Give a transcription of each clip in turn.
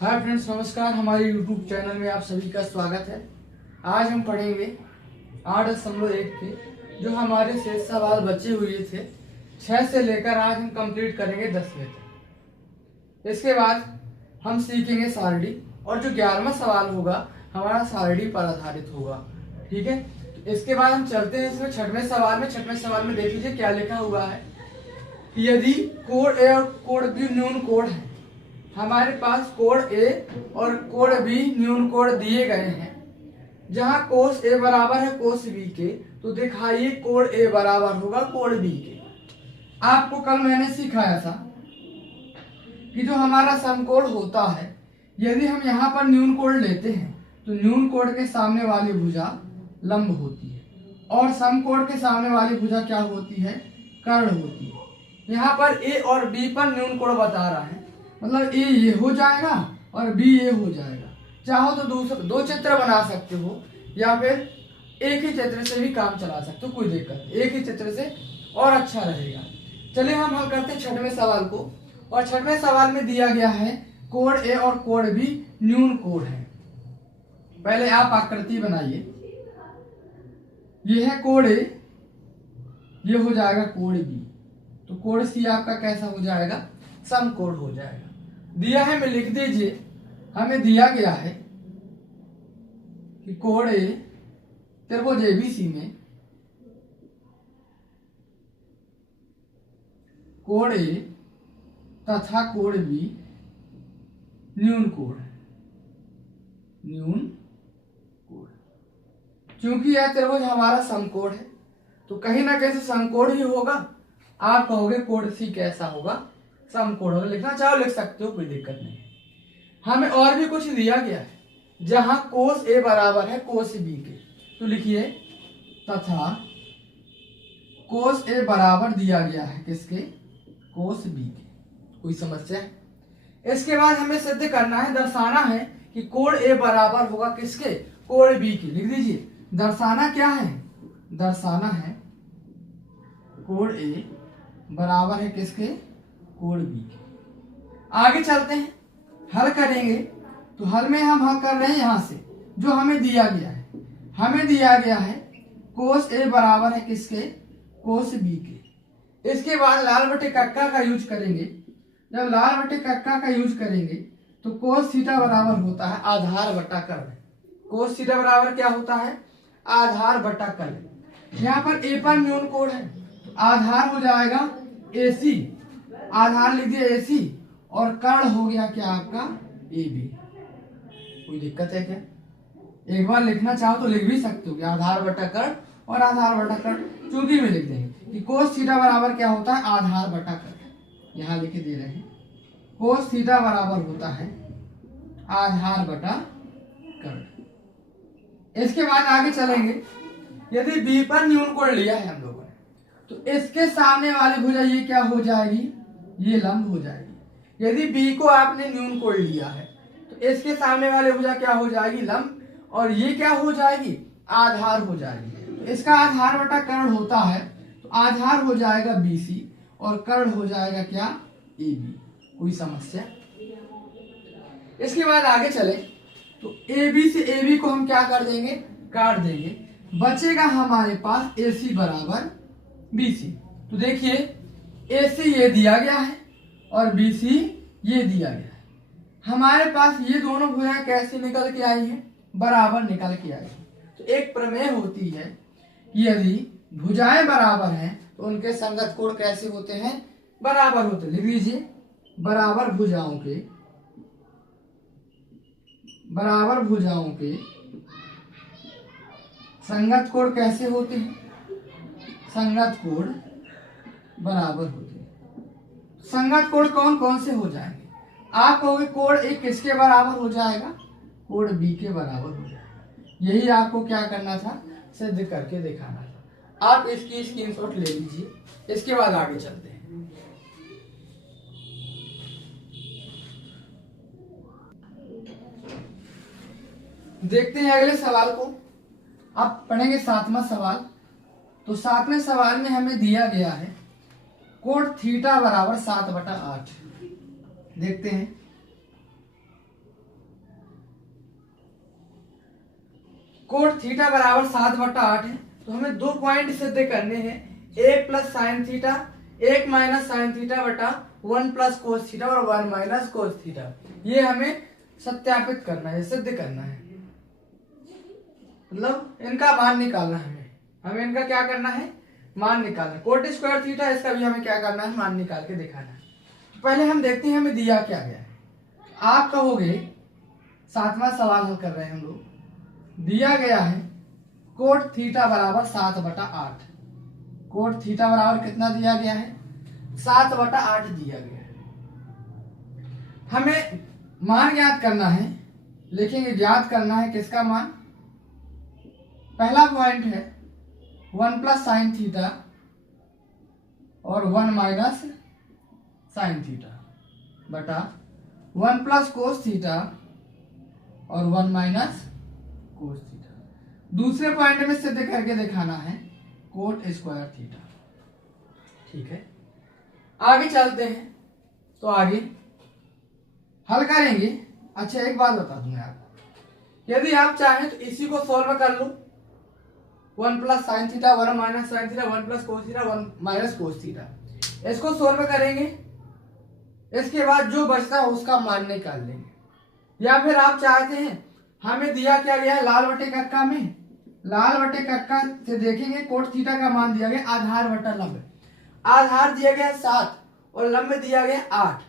Hi friends, नमस्कार। हमारे YouTube channel में आप सभी का स्वागत है। आज हम पढ़ेंगे 8.1 के जो हमारे शेष सवाल बचे हुए थे 6 से लेकर आज हम कंप्लीट करेंगे 10वें तक। इसके बाद हम सीखेंगे सारणी और जो 11वां सवाल होगा हमारा सारणी पर आधारित होगा। ठीक है, तो इसके बाद हम चलते हैं इसमें छठवें सवाल में देख लीजिए क्या लिखा हुआ है। यदि कोड ए और कोड बी न्यून कोड है, हमारे पास कोड ए और कोड बी न्यून कोड दिए गए हैं। जहां कोस ए बराबर है कोस बी के, तो दिखाइए कोड ए बराबर होगा कोड बी के। आपको कल मैंने सिखाया था कि जो हमारा समकोण होता है, यदि हम यहाँ पर न्यून कोड लेते हैं तो न्यून कोड के सामने वाली भुजा लंब होती है और समकोण के सामने वाली भुजा क्या होती है, कर्ण होती है। यहाँ पर ए और बी पर न्यून कोड बता रहा है, मतलब ए ये हो जाएगा और बी ये हो जाएगा। चाहो तो दो चित्र बना सकते हो या फिर एक ही चित्र से भी काम चला सकते हो, कोई दिक्कत नहीं, एक ही चित्र से और अच्छा रहेगा। चलिए हम हल करते हैं छठवें सवाल को। और छठवें सवाल में दिया गया है कोड ए और कोड बी न्यून कोड है। पहले आप आकृति बनाइए। ये है कोड ए, ये हो जाएगा कोड बी, तो कोड सी आपका कैसा हो जाएगा, समकोण हो जाएगा। दिया है, मैं लिख दीजिए। हमें दिया गया है कि कोड ए त्रिभुज एबीसी में कोड ए तथा कोड बी न्यून कोड है, न्यून कोड। क्योंकि यह त्रिभुज हमारा समकोण है तो कहीं ना कहीं से समकोण ही होगा। आप कहोगे कोड सी कैसा होगा, समकोण होगा। लिखना चाहो लिख सकते हो, कोई दिक्कत नहीं। हमें और भी कुछ दिया गया है, जहां कोस ए बराबर है कोस बी के, तो लिखिए तथा कोस ए बराबर दिया गया है किसके, कोस बी के। कोई समस्या है? इसके बाद हमें सिद्ध करना है, दर्शाना है कि कोण ए बराबर होगा किसके, कोण बी के। लिख दीजिए, दर्शाना क्या है, दर्शाना है कोण ए बराबर है किसके, कोण बी के। आगे चलते हैं, हल करेंगे। तो हल में हम हल कर रहे हैं यहां से जो हमें दिया गया है। हमें दिया गया है कोस ए बराबर है किसके, कोस बी के। इसके बाद लाल बटे कक्का का यूज करेंगे। जब लाल बटे कक्का का यूज करेंगे तो कोस थीटा बराबर होता है आधार बटा कर्ण। कोस थीटा बराबर क्या होता है, आधार बटा कर्ण। यहाँ पर ए पर न्यून कोण है, आधार हो जाएगा AC, आधार लिख दिया AC, और कर्ण हो गया क्या आपका AB। कोई दिक्कत है क्या? एक बार लिखना चाहो तो लिख भी सकते हो कि आधार बटा कर्ण और आधार बटा कर्ण चूंकि में लिख देंगे कि कोस थीटा बराबर क्या होता है, आधार बटा कर्ण। यहाँ लिख दे रहे हैं कोस थीटा बराबर होता है आधार बटा कर्ण। इसके बाद आगे चलेंगे। यदि बी पर न्यून कोण लिया है हम लोगों ने, तो इसके सामने वाली भुजा ये क्या हो जाएगी, ये लंब हो जाएगी। यदि बी को आपने न्यून कोण लिया है तो इसके सामने वाली भुजा क्या हो जाएगी, लंब, और ये क्या हो जाएगी, आधार हो जाएगी। तो इसका आधार बटा कर्ण होता है, तो आधार हो जाएगा BC और कर्ण हो जाएगा क्या, AB। कोई समस्या? इसके बाद आगे चले तो AB से AB को हम क्या कर देंगे, काट देंगे। बचेगा हमारे पास AC बराबर BC। तो देखिए AC ये दिया गया है और BC ये दिया गया है। हमारे पास ये दोनों भुजाएं कैसे निकल के आई हैं, बराबर निकल के आई हैं। तो एक प्रमेय होती है कि यदि भुजाएं बराबर हैं तो उनके संगत कोण कैसे होते हैं, बराबर होते हैं। लिख लीजिए, बराबर भुजाओं के संगत कोण कैसे होते हैं, संगत कोण बराबर होते हैं। संगत कोण कौन कौन से हो जाएंगे, आप कहोगे कोण ए किसके बराबर हो जाएगा, कोण बी के बराबर हो जाएगा। यही आपको क्या करना था, सिद्ध करके दिखाना था। आप इसकी स्क्रीनशॉट ले लीजिए। इसके बाद आगे चलते हैं। देखते हैं अगले सवाल को। आप पढ़ेंगे 7वां सवाल। तो 7वें सवाल में हमें दिया गया है कोण थीटा बराबर 7/8। देखते हैं कोट थीटा बराबर 7/8 है, तो हमें 2 पॉइंट सिद्ध करने हैं, 1 plus sine theta, 1 minus sine theta बटा 1 प्लस कोस थीटा और 1 माइनस कोस थीटा। ये हमें सत्यापित करना है, सिद्ध करना है, मतलब इनका मान निकालना है। हमें इनका क्या करना है, मान निकालना। कोट स्क्वायर थीटा, इसका भी हमें क्या करना है, मान निकाल के दिखाना है। तो पहले हम देखते हैं हमें दिया क्या गया है। आप कहोगे 7वां सवाल हल कर रहे हैं हम लोग, दिया गया है कोट थीटा बराबर 7/8। कोट थीटा बराबर कितना दिया गया है, 7/8 दिया गया है। हमें मान ज्ञात करना है, लिखेंगे ज्ञात करना है किसका मान। पहला पॉइंट है 1 प्लस साइन थीटा और 1 माइनस साइन थीटा बटा 1 प्लस कोस थीटा और 1 माइनस कोस थीटा। दूसरे पॉइंट में सिद्ध करके दिखाना है कोट स्क्वायर थीटा। ठीक है, आगे चलते हैं। तो आगे हल करेंगे। अच्छा, एक बात बता दूं मैं आपको, यदि आप चाहें तो इसी को सॉल्व कर लो, 1 plus sine theta, 1 minus sine theta, 1 plus cos theta, 1 minus cos theta, इसको सॉल्व करेंगे। इसके बाद जो बचता है उसका मान निकाल लेंगे। या फिर आप चाहते हैं, हमें दिया क्या गया है लाल बटे कक्का में, लाल बटे कक्का से देखेंगे कोट थीटा का मान दिया गया आधार बटा लंब। आधार दिया गया 7 और लंब दिया गया 8।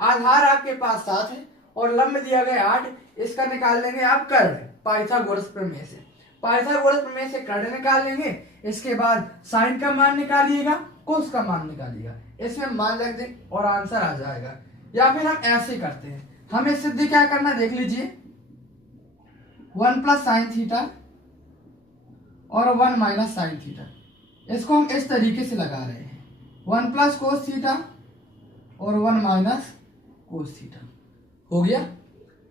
आधार आपके पास 7 है और लंब दिया गया 8। इसका निकाल लेंगे आप कर्ण, पाइथागोरस प्रमेय से। पाइथागोरस प्रमेय से कर्ण निकाल लेंगे। इसके बाद साइन का मान निकालिएगा, कोस का मान निकालिएगा, इसमें मान रख दें और आंसर आ जाएगा। या फिर हम ऐसे करते हैं, हमें सिद्ध क्या करना देख लीजिए, 1 प्लस साइन थीटा और 1 माइनस साइन थीटा, इसको हम इस तरीके से लगा रहे हैं, 1 प्लस कोस थीटा और 1 माइनस कोस थीटा। हो गया,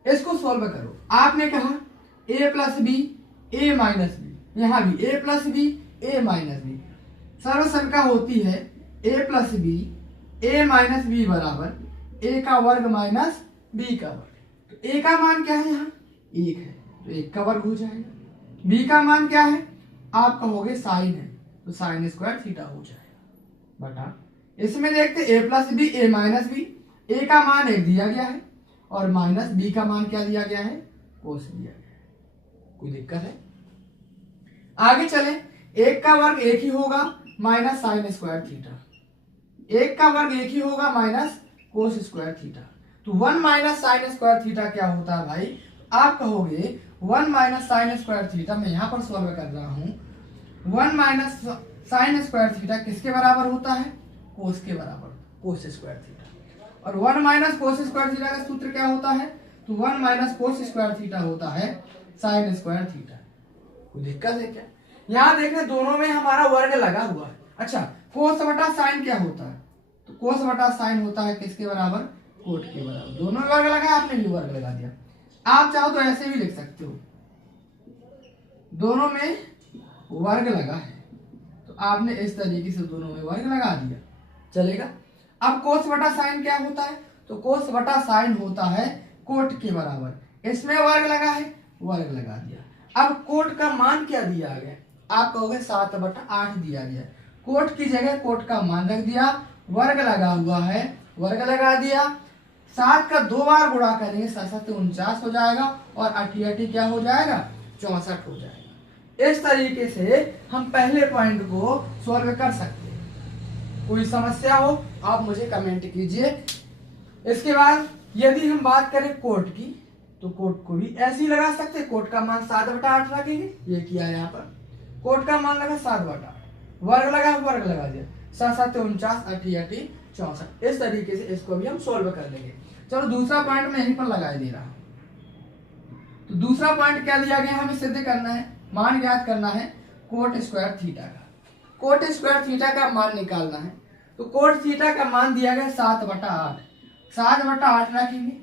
इसको सॉल्व करो। आपने कहा a plus B a minus b, यहाँ भी a plus B a minus b. सर्वसंख्या होती है a plus B a minus b बराबर a का वर्ग माइनस b का वर्ग। तो a का मान क्या है, यहाँ 1 है, तो 1 का वर्ग हो जाएगा। b का मान क्या है, आप कहोगे साइन है, तो साइन स्क्वायर थीटा हो जाएगा बटा। इसमें देखते a plus B a minus B, a का मान 1 दिया गया है और माइनस b का मान क्या दिया गया है, कोस दिया गया है। कोई दिक्कत है? आगे चले, 1 का वर्ग 1 ही होगा माइनस साइन स्क्वायर थीटा, 1 का वर्ग 1 ही होगा माइनस कोस स्क्वायर थीटा। तो 1 माइनस साइन स्क्वायर थीटा क्या होता है भाई, आप कहोगे 1 माइनस साइन स्क्वायर थीटा, मैं यहां पर सॉल्व कर रहा हूं, 1 माइनस साइन स्क्वायर थीटा किसके बराबर होता है, कोस के बराबर, कोस स्क्वायर थीटा। और 1 माइनस कोस स्क्वायर थीटा का सूत्र क्या होता है, तो 1 माइनस कोस स्क्वायर थीटा होता है साइन स्क्वायर थीटा। कोई दिक्कत है क्या? यहाँ देखने दोनों में हमारा वर्ग लगा हुआ है। अच्छा, कोस बटा साइन क्या होता है, तो कोस बटा साइन होता है किसके बराबर, कोट के बराबर। दोनों में वर्ग लगा, आपने भी वर्ग लगा दिया। आप चाहो तो ऐसे भी लिख सकते हो, दोनों में वर्ग लगा है, तो आपने इस तरीके से दोनों में वर्ग लगा दिया, चलेगा। अब कोस बटा साइन क्या होता है, तो कोस बटा साइन होता है कोट के बराबर। इसमें वर्ग लगा है, वर्ग लगा दिया। अब कोट का मान क्या दिया गया, आप कहोगे 7/8 दिया गया। कोट की जगह कोट का मान रख दिया, वर्ग लगा हुआ है, वर्ग लगा दिया। 7 का 2 बार गुणा करेंगे, 7 49 हो जाएगा और 8 क्या हो जाएगा, 64 हो जाएगा। इस तरीके से हम पहले पॉइंट को सॉल्व कर सकते हैं। कोई समस्या हो आप मुझे कमेंट कीजिए। इसके बाद यदि हम बात करें कोट की, तो कोट को भी ऐसे ही लगा सकते हैं। कोट का मान 7/8 रखेंगे, ये किया यहाँ पर, कोट का मान लगा 7/8, वर्ग लगा, वर्ग लगा दिया, 7 49 8 64। इस तरीके से इसको भी हम सोल्व कर लेंगे। चलो दूसरा पॉइंट मैं यहीं पर लगा दे रहा हूं। तो दूसरा पॉइंट क्या दिया गया, हमें सिद्ध करना है, मान ज्ञात करना है कोट स्क्वायर थीटा का। कोट स्क्वायर थीटा का मान निकालना है। तो कोट थीटा का मान दिया गया 7/8, 7/8 रखेंगे,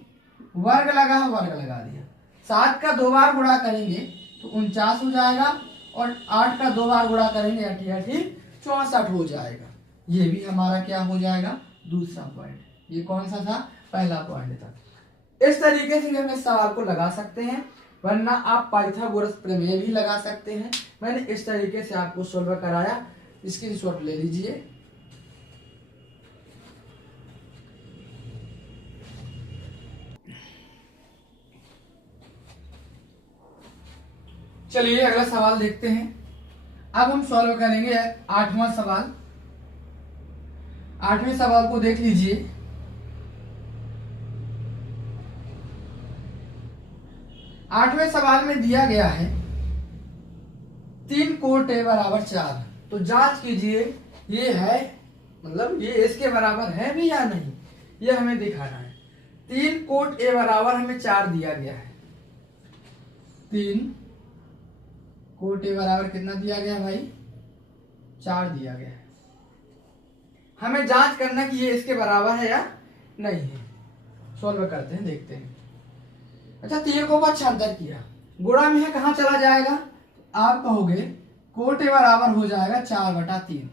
वर्ग लगा है, वर्ग लगा दिया। 7 का 2 बार गुणा करेंगे तो 49 हो जाएगा और 8 का 2 बार गुणा करेंगे 8 64 हो जाएगा। ये भी हमारा क्या हो जाएगा, दूसरा पॉइंट। ये कौन सा था, पहला पॉइंट था। इस तरीके से हम इस सवाल को लगा सकते हैं। वरना आप पाइथागोरस प्रमेय भी लगा सकते हैं। मैंने इस तरीके से आपको सॉल्व कराया, स्क्रीनशॉट ले लीजिए। चलिए अगला सवाल देखते हैं। अब हम सॉल्व करेंगे 8वां सवाल। 8वें सवाल को देख लीजिए। 8वें सवाल में दिया गया है 3 कोट a बराबर 4। तो जांच कीजिए ये है, मतलब ये इसके बराबर है भी या नहीं, ये हमें दिखाना है। 3 कोट a बराबर हमें 4 दिया गया है। 3 कोट a बराबर कितना दिया गया भाई? 4 दिया गया है। हमें जांच करना कि ये इसके बराबर है या नहीं है। सॉल्व करते हैं, देखते हैं। अच्छा, 3 को 5 अंतर किया, गुणा में है, कहाँ चला जाएगा? आप कहोगे कोट ए बराबर हो जाएगा 4/3।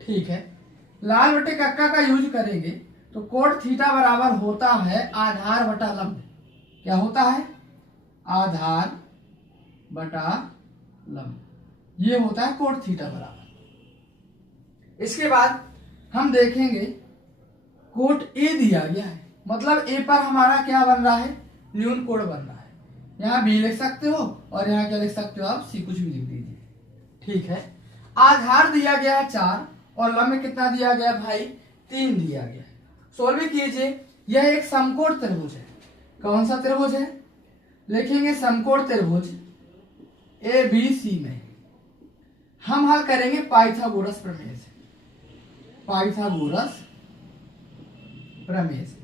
ठीक है, लाल बटे कक्का का यूज करेंगे तो कोट थीटा बराबर होता है आधार बटा लंब। क्या होता है? आधार बटा लंब, ये होता है कोट थीटा बराबर। इसके बाद हम देखेंगे कोट ए दिया गया है, मतलब ए पर हमारा क्या बन रहा है? न्यून कोण बन रहा है। यहाँ बी लिख सकते हो और यहाँ क्या लिख सकते हो आप? सी, कुछ भी लिख दीजिए। ठीक है, आधार दिया गया है 4 और लंब कितना दिया गया भाई? 3 दिया गया है। सोल्व कीजिए, यह एक समकोण त्रिभुज है। कौन सा त्रिभुज है? लिखेंगे समकोण त्रिभुज ए बी सी में। हम हल करेंगे पाइथागोरस प्रमेय से। पाइथागोरस प्रमेय से।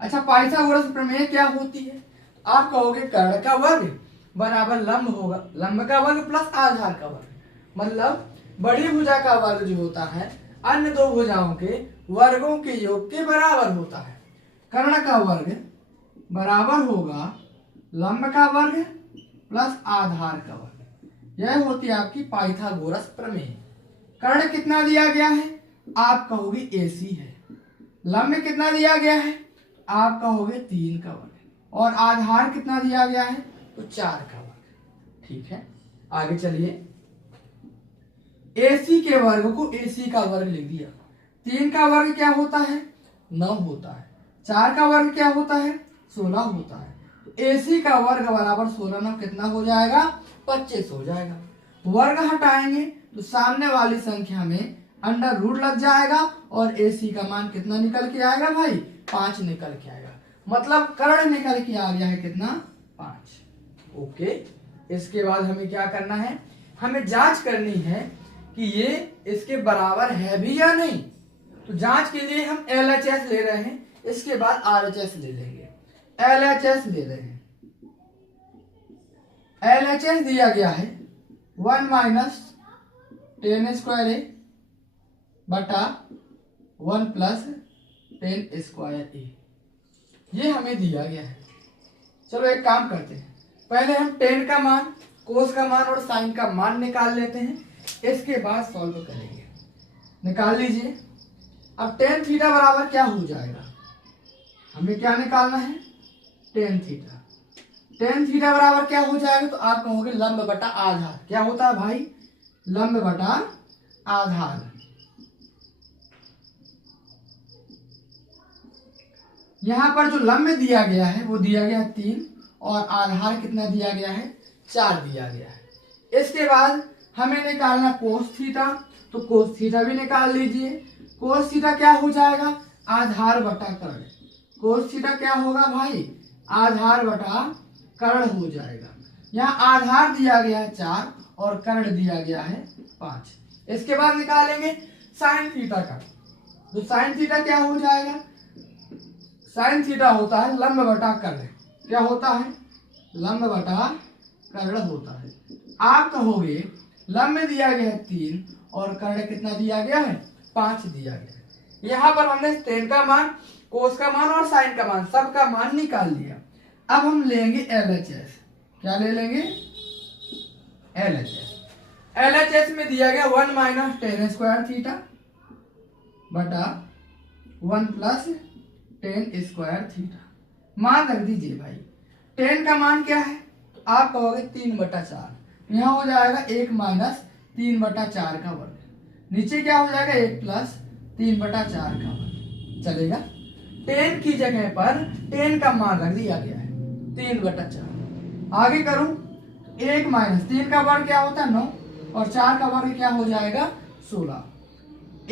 अच्छा, पाइथागोरस प्रमेय क्या होती है? आप कहोगे कर्ण का वर्ग बराबर लंब होगा, लंब का वर्ग प्लस आधार का वर्ग, मतलब बड़ी भुजा का वर्ग जो होता है अन्य दो भुजाओं के वर्गों के योग के बराबर होता है। कर्ण का वर्ग बराबर होगा लंब का वर्ग प्लस आधार का वर्ग। यह होती है आपकी पाइथागोरस प्रमेय। कर्ण कितना दिया गया है? आप कहोगे AC है। लंब कितना दिया गया है? आप कहोगे 3 का वर्ग। और आधार कितना दिया गया है? तो 4 का वर्ग। ठीक है, आगे चलिए। AC के वर्ग को AC का वर्ग लिख दिया। 3 का वर्ग क्या होता है? 9 होता है। 4 का वर्ग क्या होता है? 16 होता है। AC का वर्ग बराबर 16 9 कितना हो जाएगा? 25 हो जाएगा। वर्ग हटाएंगे तो सामने वाली संख्या में अंडर रूट लग जाएगा और AC का मान कितना निकल के आएगा भाई? 5 निकल के आएगा। मतलब कर्ण निकल के आ गया है कितना? 5। ओके, इसके बाद हमें क्या करना है? हमें जांच करनी है कि ये इसके बराबर है भी या नहीं। तो जांच के लिए हम LHS ले रहे हैं, इसके बाद RHS ले लेंगे। LHS ले रहे हैं। LHS दिया गया है 1 - 10 स्क्वायर ए बटा 1 + 10 स्क्वायर ए, ये हमें दिया गया है। चलो एक काम करते हैं, पहले हम 10 का मान, कोस का मान और साइन का मान निकाल लेते हैं, इसके बाद सॉल्व करेंगे। निकाल लीजिए। अब tan थीटा बराबर क्या हो जाएगा? हमें क्या निकालना है? tan theta. tan थीटा बराबर क्या हो जाएगा? तो आप कहोगे लंब बटा आधार। क्या होता है भाई? लंब बटा आधार। यहां पर जो लंब दिया गया है वो दिया गया है 3 और आधार कितना दिया गया है? 4 दिया गया है। इसके बाद हमें निकालना कोस थीटा, तो कोस थीटा भी निकाल लीजिए। कोस थीटा क्या हो जाएगा? आधार बटा कर्ण। कोस थीटा क्या होगा भाई? आधार बटा कर्ण हो जाएगा। यहाँ आधार दिया गया है 4 और कर्ण दिया गया है 5। इसके बाद निकालेंगे साइन थीटा का, तो साइन थीटा क्या हो जाएगा? साइन थीटा होता है लंब बटा कर्ण। क्या होता है? लंब बटा कर्ण होता है। आप कहोगे लंब में दिया गया है 3 और कर्ण कितना दिया गया है? 5 दिया गया है। यहाँ पर हमने tan का मान, कोस का मान और साइन का मान, सबका मान निकाल लिया। अब हम लेंगे LHS। क्या ले लेंगे? LHS। LHS में दिया गया 1 - 10 स्क्वायर थीटा बटा 1 + 10 स्क्वायर थीटा। मान रख दीजिए भाई। 10 का मान क्या है? तो आप कहोगे 3/4। यहाँ हो जाएगा 1 माइनस 3/4 का वर्ग। नीचे क्या हो जाएगा 1 प्लस 3/4 का वर्ग। चलेगा। 10 की जगह पर 10 का मान रख दिया गया है 3/4। आगे करूं 1 माइनस 3 का वर्ग क्या होता है 9 और 4 का वर्ग क्या हो जाएगा 16।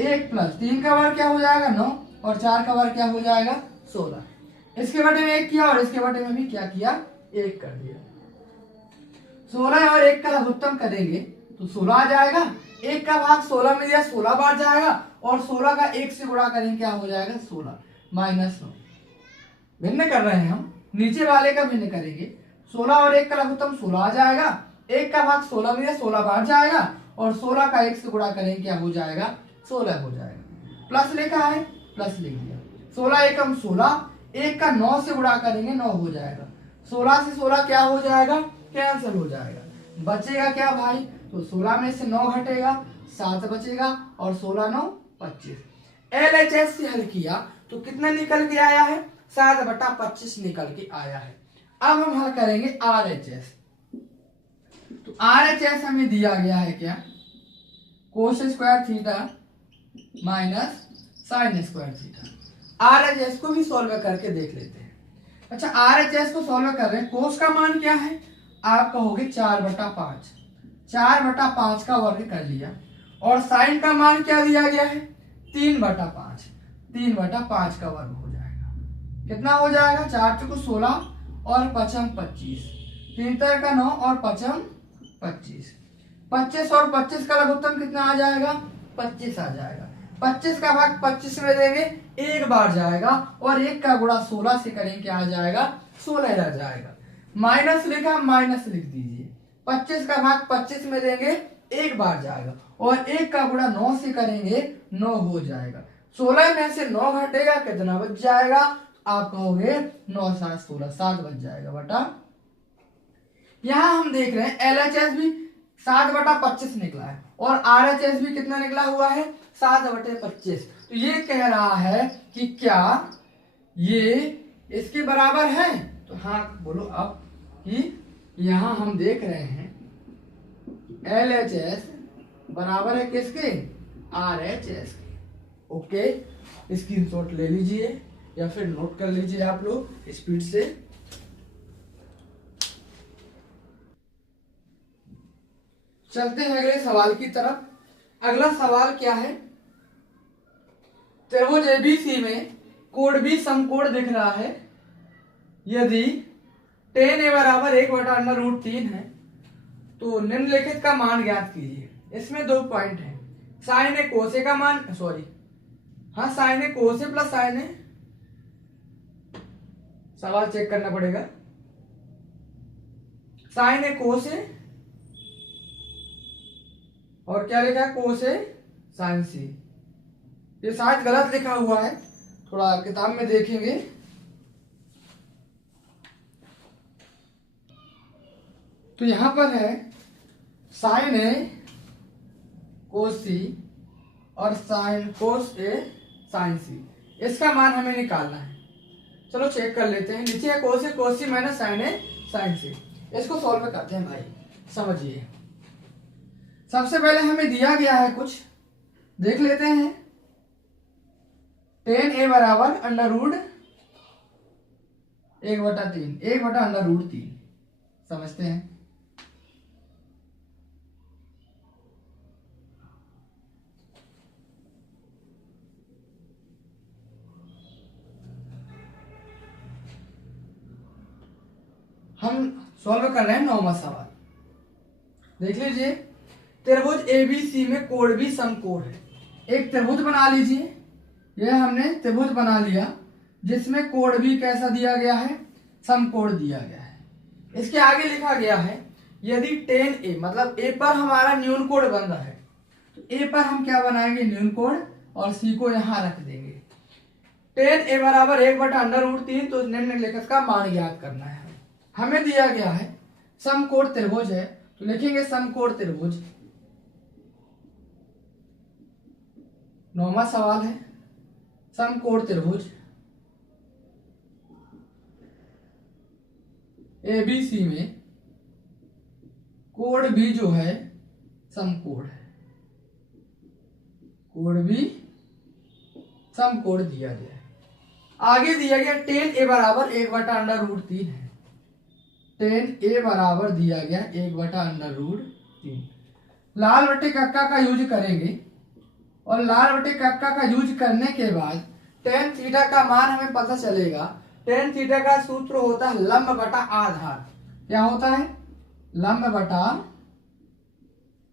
1 प्लस 3 का वर्ग क्या हो जाएगा 9 और 4 का वर्ग क्या हो जाएगा 16। इसके बटे में 1 किया और इसके बटे में भी क्या किया 1 कर दिया। 16 और 1 का लघुत्तम करेंगे तो 16 आ जाएगा। 1 का भाग 16 में दिया 16 बार जाएगा और 16 का 1 से गुणा करेंगे क्या हो जाएगा 16 माइनस 9। भिन्न कर रहे हैं हम, नीचे वाले का भिन्न करेंगे। 16 और 1 का लघुत्तम 16 आ जाएगा। 1 का भाग 16 में दिया 16 बार जाएगा और 16 का 1 से गुणा करेंगे क्या हो जाएगा 16 हो जाएगा। प्लस लिखा है प्लस लिख दिया। 16 एकम 16, 1 का 9 से गुणा करेंगे 9 हो जाएगा। 16 से 16 क्या हो जाएगा कैंसिल हो जाएगा। बचेगा क्या भाई तो 16 में से 9 घटेगा 7 बचेगा और 16 9 25। LHS से हल किया तो कितना निकल के आया है 7/25 निकल के आया है। अब हम हल करेंगे RHS। तो RHS हमें दिया गया है क्या cos square theta minus sine square theta. RHS को भी सॉल्व करके देख लेते हैं। अच्छा RHS को सॉल्व कर रहे हैं। कोस का मान क्या है आप कहोगे 4/5। 4/5 का वर्ग कर लिया और साइन का मान क्या दिया गया है 3/5। 3/5 का वर्ग हो जाएगा। कितना हो जाएगा 4 चौको 16 और 5 25। 3 का 9 और 5 25। 25 और 25 का लघुत्तम कितना आ जाएगा 25 आ जाएगा। 25 का भाग 25 में देंगे 1 बार जाएगा और 1 का गुणा 16 से करेंगे क्या आ जाएगा 16 रह जाएगा। माइनस लिखा माइनस लिख दीजिए। 25 का भाग 25 में देंगे 1 बार जाएगा और 1 का गुणा 9 से करेंगे 9 हो जाएगा। 16 में से 9 घटेगा कितना बच जाएगा आप कहोगे 9 7 16 7 बच जाएगा बटा। यहां हम देख रहे हैं LHS भी 7/25 निकला है और RHS भी कितना निकला हुआ है 7/25। तो ये कह रहा है कि क्या ये इसके बराबर है तो हाँ बोलो अब कि यहां हम देख रहे हैं LHS बराबर है किसके RHS के। ओके स्क्रीनशॉट ले लीजिए या फिर नोट कर लीजिए आप लोग स्पीड से। चलते हैं अगले सवाल की तरफ। अगला सवाल क्या है त्रिभुज ABC में कोण भी समकोण दिख रहा है। यदि tan a बराबर 1/√3 है तो निम्नलिखित का मान ज्ञात कीजिए। इसमें 2 पॉइंट है साइन ए कोस ए का मान साइन ए कोस ए प्लस साइन ए। सवाल चेक करना पड़ेगा। साइन ए कोस ए और क्या लिखा है कोस ए साइन सी। ये शायद गलत लिखा हुआ है थोड़ा किताब में देखेंगे। तो यहां पर है साइन ए कोस सी और साइन कोस ए साइन सी। इसका मान हमें निकालना है। चलो चेक कर लेते हैं। नीचे है कोस सी माइनस साइन ए साइन सी। इसको सॉल्व करते हैं भाई समझिए। सबसे पहले हमें दिया गया है कुछ देख लेते हैं। tan a बराबर √1/3 समझते हैं। हम सॉल्व कर रहे हैं 9वां सवाल। देख लीजिए त्रिभुज ABC में कोण भी समकोण है। एक त्रिभुज बना लीजिए। यह हमने त्रिभुज बना लिया जिसमें कोण भी कैसा दिया गया है समकोण दिया गया है। इसके आगे लिखा गया है यदि tan a मतलब a पर हमारा न्यून कोण बन रहा है तो a पर हम क्या बनाएंगे न्यून कोण और c को यहां रख देंगे। tan a बराबर 1/√3 तो निम्नलिखित का मान ज्ञात करना है। हमें दिया गया है समकोण त्रिभुज है तो लिखेंगे समकोण त्रिभुज। 9वां सवाल है समकोण त्रिभुज ABC में कोण भी जो है समकोण है, कोण भी समकोण दिया गया है। आगे दिया गया tan a बराबर 1/√3 है, tan a बराबर दिया गया 1/√3। लाल बटे कक्का का यूज करेंगे और लाल बटे कक्का का यूज करने के बाद tan थीटा का मान हमें पता चलेगा। tan थीटा का सूत्र होता है लंब बटा आधार। क्या होता है? लंब बटा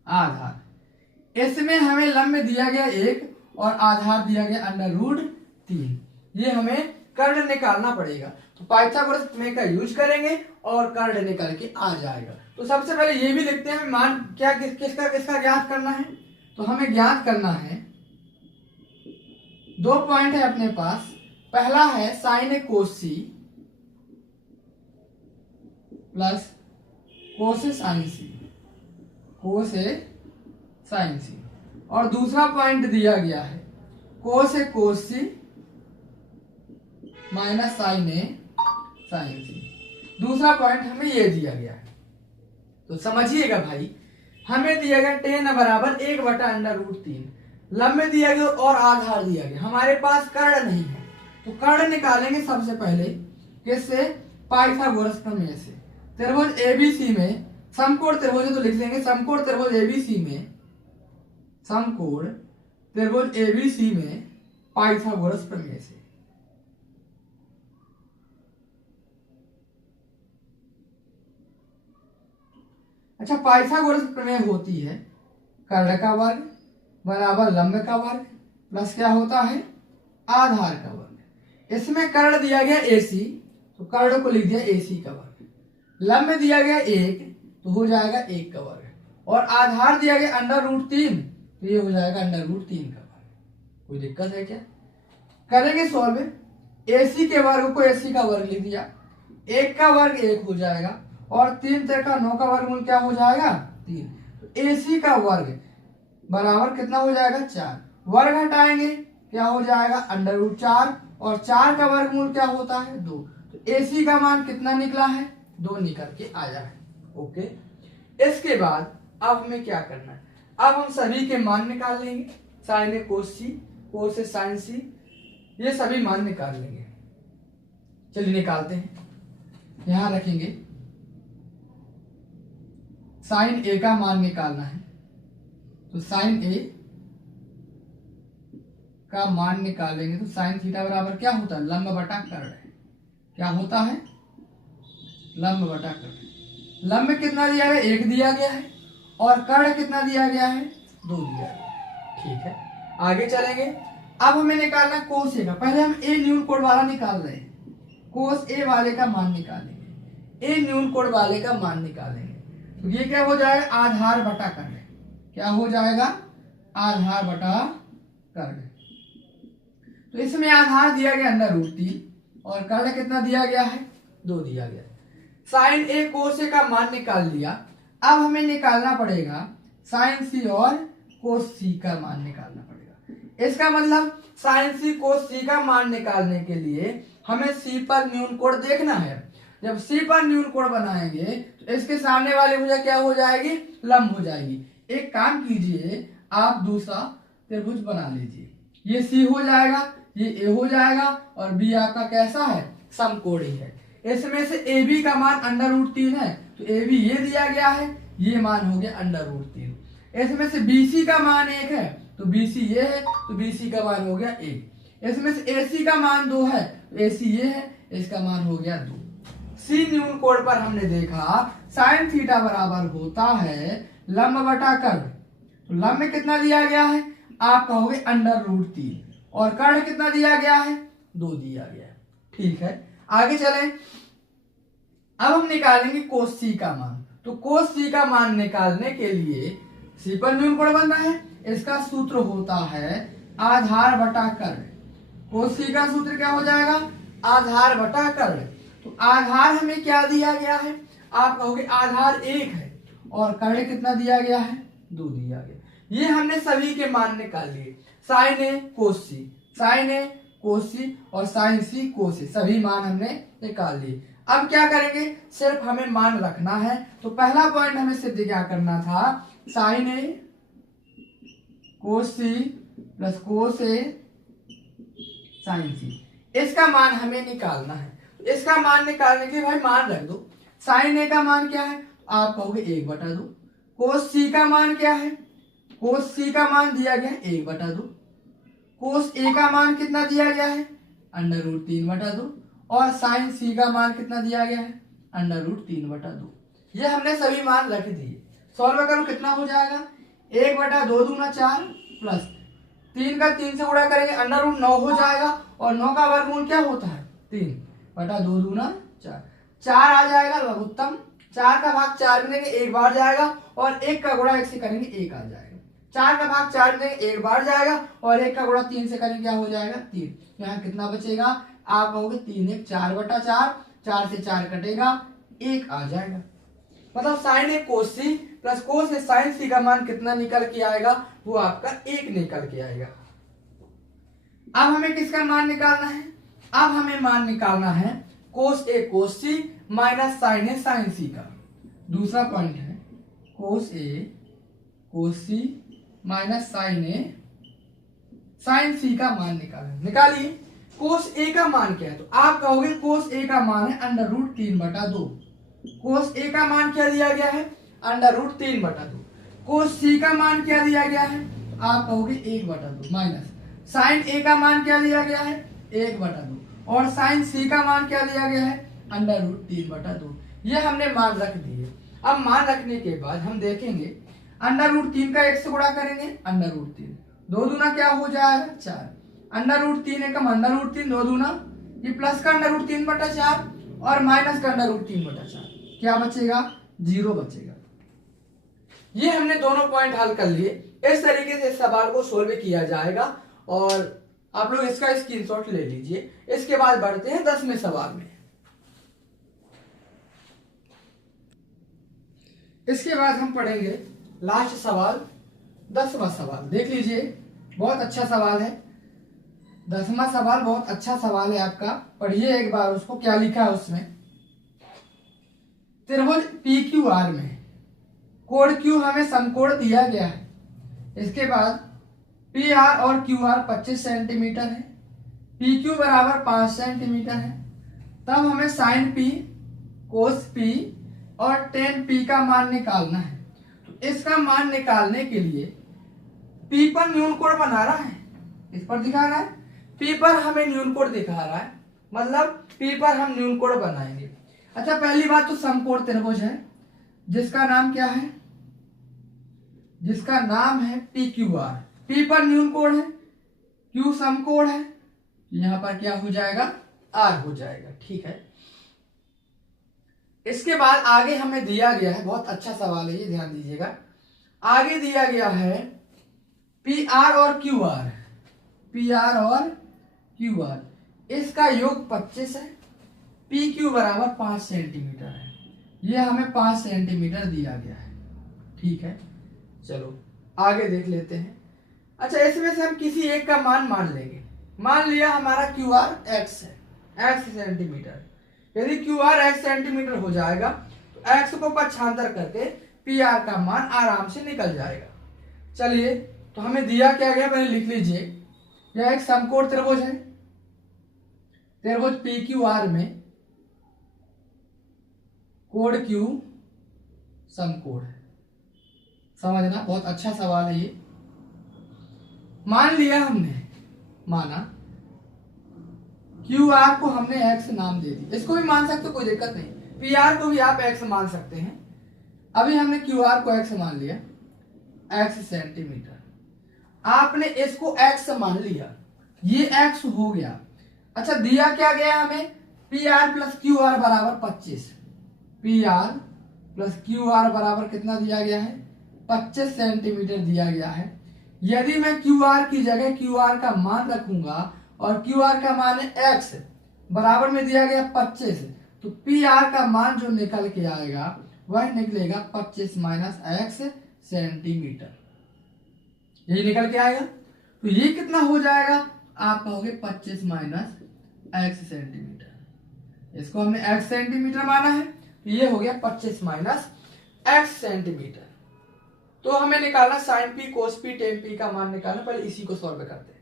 आधार। इसमें हमें लंब दिया गया 1 और आधार दिया गया √3। ये हमें कर्ण निकालना पड़ेगा, तो पाइथागोरस प्रमेय का यूज करेंगे और कर्ण निकल के आ जाएगा। तो सबसे पहले ये भी लिखते हैं मान क्या किसका ज्ञात करना है। तो हमें ज्ञात करना है, 2 पॉइंट है अपने पास। पहला है साइन ए कोस सी प्लस कोस ए साइन सी, कोस ए साइन सी, और दूसरा पॉइंट दिया गया है कोस ए कोस सी माइनस साइन ए साइन सी। दूसरा पॉइंट हमें ये दिया गया है। तो समझिएगा भाई, हमें दिया गया tan बराबर 1/√3, लंब दिया गया और आधार दिया गया। हमारे पास कर्ण नहीं है, तो कर्ण निकालेंगे सबसे पहले किससे? पाइथागोरस प्रमेय से। त्रिभुज एबीसी में समकोण त्रिभुज, तो लिख लेंगे समकोण त्रिभुज एबीसी में, समकोण त्रिभुज एबीसी में पाइथागोरस प्रमेय से। अच्छा, पाइथागोरस प्रमेय होती है कर्ण का वर्ग बराबर लंब का वर्ग प्लस क्या होता है? आधार का वर्ग। इसमें कर्ण दिया गया AC, तो कर्ण को लिख दिया AC का वर्ग। लंब दिया गया 1, तो हो जाएगा 1 का वर्ग, और आधार दिया गया √3, तो ये हो जाएगा √3 का वर्ग। कोई दिक्कत है क्या? करेंगे सॉल्व। AC के वर्ग को AC का वर्ग लिख दिया, 1 का वर्ग 1 हो जाएगा, और 3 3 का 9 का वर्गमूल क्या हो जाएगा? 3। तो AC का वर्ग बराबर कितना हो जाएगा? 4। वर्ग हटाएंगे क्या हो जाएगा? √4, और 4 का वर्गमूल क्या होता है? 2। तो AC का मान कितना निकला है? 2 निकल के आया है। ओके, इसके बाद अब हमें क्या करना है? अब हम सभी के मान निकाल लेंगे। साइन ए कोस सी, कोस ए साइन सी, ये सभी मान निकाल लेंगे। चलिए निकालते हैं। यहां रखेंगे साइन ए का मान निकालना है, तो साइन ए का मान निकालेंगे। तो साइन थीटा बराबर क्या होता है? लंब बटा कर्ण। क्या होता है? लंब बटा कर्ण। लंब कितना दिया गया? 1 दिया गया है, और कर्ण कितना दिया गया है? 2 दिया गया है। ठीक है, आगे चलेंगे। अब हमें निकालना है कोस ए का। पहले हम ए न्यून कोण वाला निकाल रहे हैं, कोस ए वाले का मान निकालेंगे, ए न्यून कोण वाले का मान निकालेंगे। तो ये क्या हो जाएगा? आधार बटा कर्ण। क्या हो जाएगा? आधार बटा कर्ण। तो इसमें आधार दिया गया √3, और कर्ण कितना दिया गया है? 2 दिया गया। साइन ए कोस ए का मान निकाल लिया। अब हमें निकालना पड़ेगा साइन सी और कोस सी का मान निकालना पड़ेगा। इसका मतलब साइन सी कोस सी का मान निकालने के लिए हमें सी पर न्यून कोण देखना है। जब सी पर न्यून कोण बनाएंगे तो इसके सामने वाली भुजा क्या हो जाएगी? लंब हो जाएगी। एक काम कीजिए, आप दूसरा त्रिभुज बना लीजिए। ये सी हो जाएगा, ये ए हो जाएगा, और बी आपका कैसा है? समकोणी है। इसमें से ए बी का मान √3 है, तो ए बी ये दिया गया है, ये मान हो गया √3। इसमें से बी सी का मान 1 है, तो बी सी ये है, तो बी सी का मान हो गया 1। इसमें से ए सी का मान 2 है, तो ए सी ये है, इसका मान हो गया 2। सी न्यून कोण पर हमने देखा साइन थीटा बराबर होता है लंब बटा कर्ण। तो लंब में कितना दिया गया है? आप कहोगे √3, और कर्ण कितना दिया गया है? 2 दिया गया है। ठीक है, आगे चलें। अब हम निकालेंगे कोस सी का मान। तो कोस सी का मान निकालने के लिए सी पर न्यून कोण बनना है। इसका सूत्र होता है आधार बटा कर्ण। कोस सी का सूत्र क्या हो जाएगा? आधार बटा कर्ण। तो आधार हमें क्या दिया गया है? आप कहोगे आधार 1 है, और कर्ण कितना दिया गया है? 2 दिया गया। ये हमने सभी के मान निकाल लिए। साइन ए कोस सी, साइन ए कोस सी, और साइन सी कोस सी, सभी मान हमने निकाल लिए। अब क्या करेंगे, सिर्फ हमें मान रखना है। तो पहला पॉइंट हमें सिद्ध क्या करना था, साइन ए कोस सी प्लस कोस ए साइन सी, इसका मान हमें निकालना है। तो इसका मान निकालने के लिए भाई मान रख दो। साइन ए का मान क्या है, आप कहोगे 1/2। कोस सी का मान क्या है, कोस सी का मान दिया गया है 1/2। कोस ए का मान कितना दिया गया है, √3/2। और साइन सी का मान कितना दिया गया है, √3/2। ये हमने सभी मान रख दिए। सॉल्व करो कितना हो जाएगा, 1/2 दूना 4 प्लस 3 का 3 से गुणा करेंगे √9 हो जाएगा। और 9 का वर्गमूल क्या होता है, 3/2 दूना 4, 4 आ जाएगा लघुत्तम। 4 का भाग 4 में देंगे 1 बार जाएगा, और 1 का गुणा 1 से करेंगे 1 आ जाएगा। 4 का भाग 4 में देंगे 1 बार जाएगा, और 1 का गुणा 3 से करेंगे क्या हो जाएगा 3। यहाँ कितना बचेगा, आप कहोगे 3 1 4/4, 4 से 4 कटेगा 1 आ जाएगा। मतलब साइन ए कोस सी प्लस कोस ए साइन सी का मान कितना निकल के आएगा, वो आपका 1 निकल के आएगा। अब हमें किसका मान निकालना है, अब हमें मान निकालना है कोस ए कोस सी माइनस साइन ए साइन सी का। दूसरा पॉइंट है कोस ए कोस सी माइनस साइन ए साइन सी का मान निकालिए। कोस ए का मान क्या है, तो आप कहोगे कोस ए का मान है √3/2। कोस ए का मान क्या दिया गया है, √3/2। कोस सी का मान क्या दिया गया है, आप कहोगे 1/2 माइनस साइन ए का मान क्या दिया गया है 1/2, और साइन सी का मान क्या दिया गया है √3/2। ये हमने मान रख दिए। अब मान रखने के बाद हम देखेंगे √3 का 1 से गुणा करेंगे √3, 2 दूना क्या हो जाएगा 4, √3 एकम √3, 2 दूना ये प्लस का √3/4 और माइनस का √3/4, क्या बचेगा 0 बचेगा। ये हमने दोनों पॉइंट हल कर लिए। इस तरीके से इस सवाल को सोल्व किया जाएगा, और आप लोग इसका स्क्रीनशॉट ले लीजिए। इसके बाद बढ़ते हैं 10वें सवाल में। इसके बाद हम पढ़ेंगे लास्ट सवाल, 10वां सवाल। देख लीजिए, बहुत अच्छा सवाल है। 10वां सवाल बहुत अच्छा सवाल है आपका, पढ़िए एक बार उसको, क्या लिखा है उसमें। त्रिभुज PQR में कोण Q हमें समकोण दिया गया है। इसके बाद PR और QR 25 सेंटीमीटर है, PQ बराबर 5 सेंटीमीटर है। तब हमें साइन P कोस P और tan P का मान निकालना है। तो इसका मान निकालने के लिए P पर न्यून कोण बना रहा है, इस पर दिखा रहा है, P पर हमें न्यून कोण दिखा रहा है, मतलब P पर हम न्यून कोण बनाएंगे। अच्छा, पहली बात तो समकोण त्रिभुज है जिसका नाम क्या है, जिसका नाम है PQR। P पर न्यून कोण है, Q समकोण है, यहां पर क्या हो जाएगा R हो जाएगा। ठीक है, इसके बाद आगे हमें दिया गया है, बहुत अच्छा सवाल है ये, ध्यान दीजिएगा। आगे दिया गया है PR और QR, PR और QR, इसका योग 25 है, PQ बराबर 5 सेंटीमीटर है। ये हमें 5 सेंटीमीटर दिया गया है। ठीक है, चलो आगे देख लेते हैं। अच्छा, इसमें से हम किसी एक का मान लेंगे। मान लिया हमारा QR x है, x सेंटीमीटर। यदि QR x सेंटीमीटर हो जाएगा तो x को पक्षांतर करके PR का मान आराम से निकल जाएगा। चलिए, तो हमें दिया क्या गया पहले लिख लीजिए। यह एक समकोण त्रिभुज है, त्रिभुज PQR में कोण Q समकोण है। समझना, बहुत अच्छा सवाल है ये। मान लिया हमने, माना QR को हमने x नाम दे दी, इसको भी मान सकते हो, कोई दिक्कत नहीं। PR को भी आप x मान सकते हैं। अभी हमने QR को x मान लिया, x सेंटीमीटर। आपने इसको x मान लिया, ये x हो गया। अच्छा, दिया क्या गया हमें, PR प्लस QR बराबर 25। PR प्लस QR बराबर कितना दिया गया है 25 सेंटीमीटर दिया गया है। यदि मैं QR की जगह QR का मान रखूंगा, और QR का मान है x, बराबर में दिया गया 25, तो PR का मान जो निकल के आएगा वह निकलेगा 25 माइनस x सेंटीमीटर, यही निकल के आएगा। तो ये कितना हो जाएगा, आप कहोगे 25 माइनस x सेंटीमीटर। इसको हमने x सेंटीमीटर माना है, तो ये हो गया 25 माइनस x सेंटीमीटर। तो हमें निकालना sign P cos P ten P का मान निकालना, पहले इसी को सॉल्व करते हैं।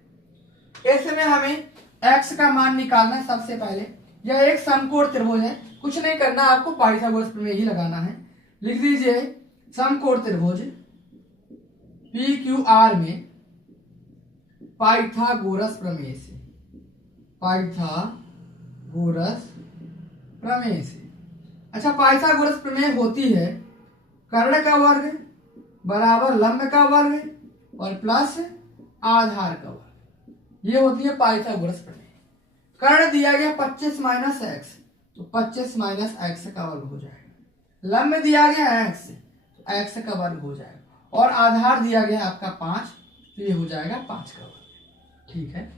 ऐसे में हमें x का मान निकालना है। सबसे पहले यह एक समकोण त्रिभुज है, कुछ नहीं करना, आपको पाइथागोरस प्रमेय ही लगाना है। लिख दीजिए समकोण त्रिभुज पी क्यू आर में पाइथागोरस प्रमेय से, पाइथागोरस प्रमेय से। अच्छा, पाइथागोरस प्रमेय होती है कर्ण का वर्ग बराबर लंब का वर्ग और प्लस आधार का वर्ग, ये होती है पाइथागोरस प्रमेय। कर्ण दिया गया 25 माइनस एक्स, तो 25 माइनस एक्स का वर्ग हो जाएगा। लंब दिया गया एक्स, तो एक्स का वर्ग हो जाएगा, और आधार दिया गया आपका 5, तो ये हो जाएगा 5 का वर्ग। ठीक है,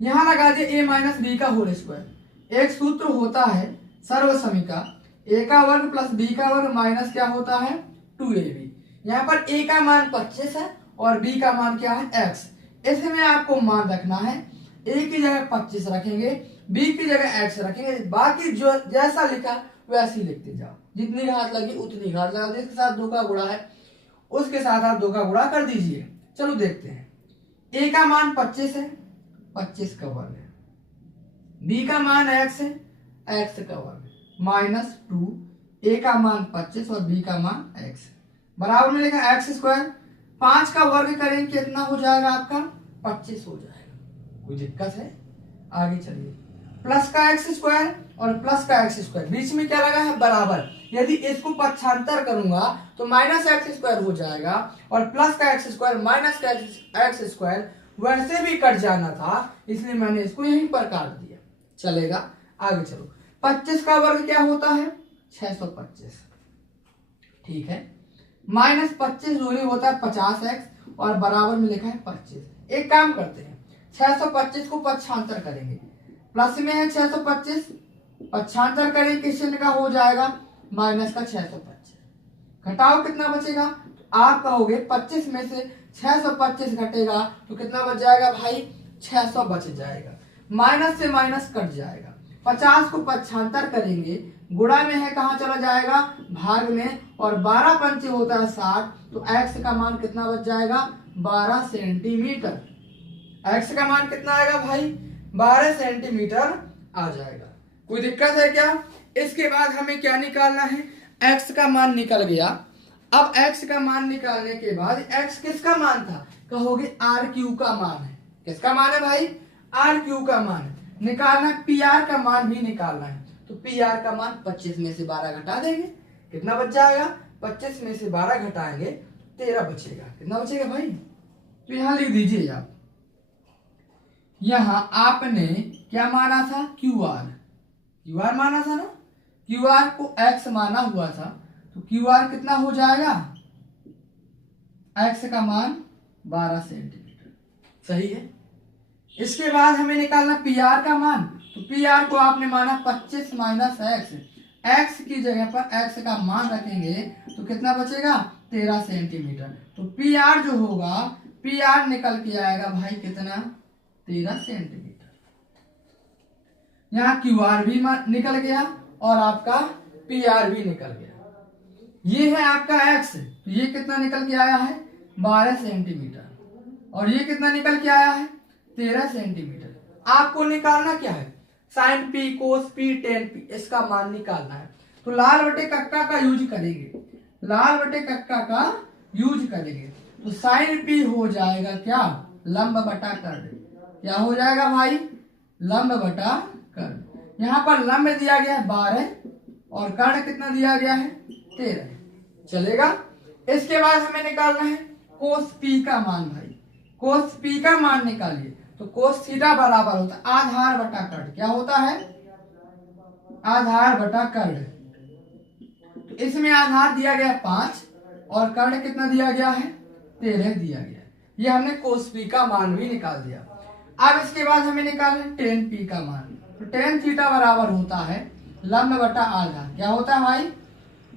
यहां लगा दिए a माइनस बी का होल स्क्वायर। एक सूत्र होता है सर्वसमीका, a का वर्ग प्लस b का वर्ग माइनस क्या होता है 2ab। यहाँ पर a का मान 25 है और b का मान क्या है x। इसमें आपको मान रखना है, a की जगह 25 रखेंगे, b की जगह x रखेंगे, बाकी जो जैसा लिखा वैसे ही लिखते जाओ। जितनी घात लगी उतनी घात लगा, जिसके साथ 2 का गुणा है उसके साथ आप 2 का गुणा कर दीजिए। चलो देखते हैं, a का मान 25 है, 25 का वर्ग है, b का मान x है, x का वर्ग माइनस 2, a का मान 25 और b का मान x बराबर में लिखा x स्क्वायर। 5 का वर्ग करेंगे कितना हो जाएगा आपका 25 हो जाएगा। कोई दिक्कत है? आगे चलिए, प्लस का एक्स स्क्वायर और प्लस का एक्स स्क्वायर, बीच में क्या लगा है बराबर। यदि इसको पक्षांतर करूंगा तो माइनस एक्स स्क्वायर हो जाएगा, और प्लस का एक्स स्क्वायर माइनस का एक्स स्क्वायर वैसे भी कट जाना था, इसलिए मैंने इसको यहीं पर काट दिया। चलेगा, आगे चलो। 25 का वर्ग क्या होता है 625, ठीक है, माइनस 25 दूरी होता है 50x और बराबर में लिखा है 25। एक काम करते हैं, 625 को पक्षांतर करेंगे, प्लस में है 625, पक्षांतर करें किस चिन्ह का हो जाएगा माइनस का 625, घटाओ कितना बचेगा, तो आप कहोगे 25 में से 625 घटेगा तो कितना बच जाएगा भाई 600 बच जाएगा, माइनस से माइनस कट जाएगा। 50 को पक्षांतर करेंगे, गुणा में है कहाँ चला जाएगा भाग में, और 12 पंचे होता है 60, तो x का मान कितना बच जाएगा 12 सेंटीमीटर। x का मान कितना आएगा भाई 12 सेंटीमीटर आ जाएगा। कोई दिक्कत है क्या? इसके बाद हमें क्या निकालना है, x का मान निकल गया। अब x का मान निकालने के बाद x किसका मान था, कहोगे RQ का मान है। किसका मान है भाई RQ का मान है। निकालना PR का मान भी निकालना है, तो PR का मान 25 में से 12 घटा देंगे, कितना बच जाएगा 25 में से 12 घटाएंगे 13 बचेगा। कितना बचेगा भाई, तो यहां लिख दीजिए आप, यहां आपने क्या माना था QR माना था ना, QR को x माना हुआ था, तो QR कितना हो जाएगा x का मान 12 सेंटीमीटर, सही है। इसके बाद हमें निकालना PR का मान, तो PR को आपने माना 25 माइनस x की जगह पर x का मान रखेंगे तो कितना बचेगा 13 सेंटीमीटर। तो PR जो होगा, PR निकल के आएगा भाई कितना 13 सेंटीमीटर। यहाँ QR भी निकल गया और आपका PR भी निकल गया। ये है आपका x, तो ये कितना निकल के आया है 12 सेंटीमीटर, और ये कितना निकल के आया है 13 सेंटीमीटर। आपको निकालना क्या है साइन P कोस P टेन P, इसका मान निकालना है। तो लाल बटे कक्का का यूज करेंगे, लाल बटे कक्का का यूज करेंगे, तो साइन P हो जाएगा क्या लंब बटा कर्ण। क्या हो जाएगा भाई लंब बटा कर्ण। यहाँ पर लंब दिया गया है 12 और कर्ण कितना दिया गया है 13, चलेगा। इसके बाद हमें निकालना है कोस P का मान। भाई कोस P का मान निकालिए, तो कोस थीटा बराबर होता है आधार बटा कर्ण। क्या होता है आधार बटा कर्ण। तो इसमें आधार दिया गया 5 और कर्ण कितना दिया गया है 13 दिया गया। ये हमने कोस P का मान भी निकाल दिया। अब इसके बाद हमें निकालना है टेन P का मान। तो टेन थीटा बराबर होता है लंब बटा आधार। क्या होता है भाई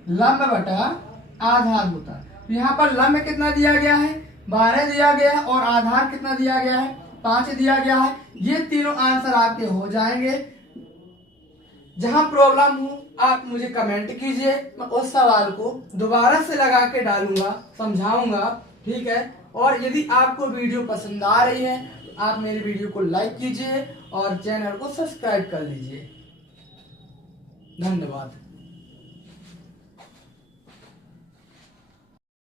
लंब बटा आधार होता है। तो यहाँ पर लंब कितना दिया गया है 12 दिया गया है और आधार कितना दिया गया है 5 दिया गया है। ये तीनों आंसर आपके हो जाएंगे। जहां प्रॉब्लम हो आप मुझे कमेंट कीजिए, मैं उस सवाल को दोबारा से लगा के डालूंगा, समझाऊंगा, ठीक है। और यदि आपको वीडियो पसंद आ रही है तो आप मेरे वीडियो को लाइक कीजिए और चैनल को सब्सक्राइब कर लीजिए। धन्यवाद।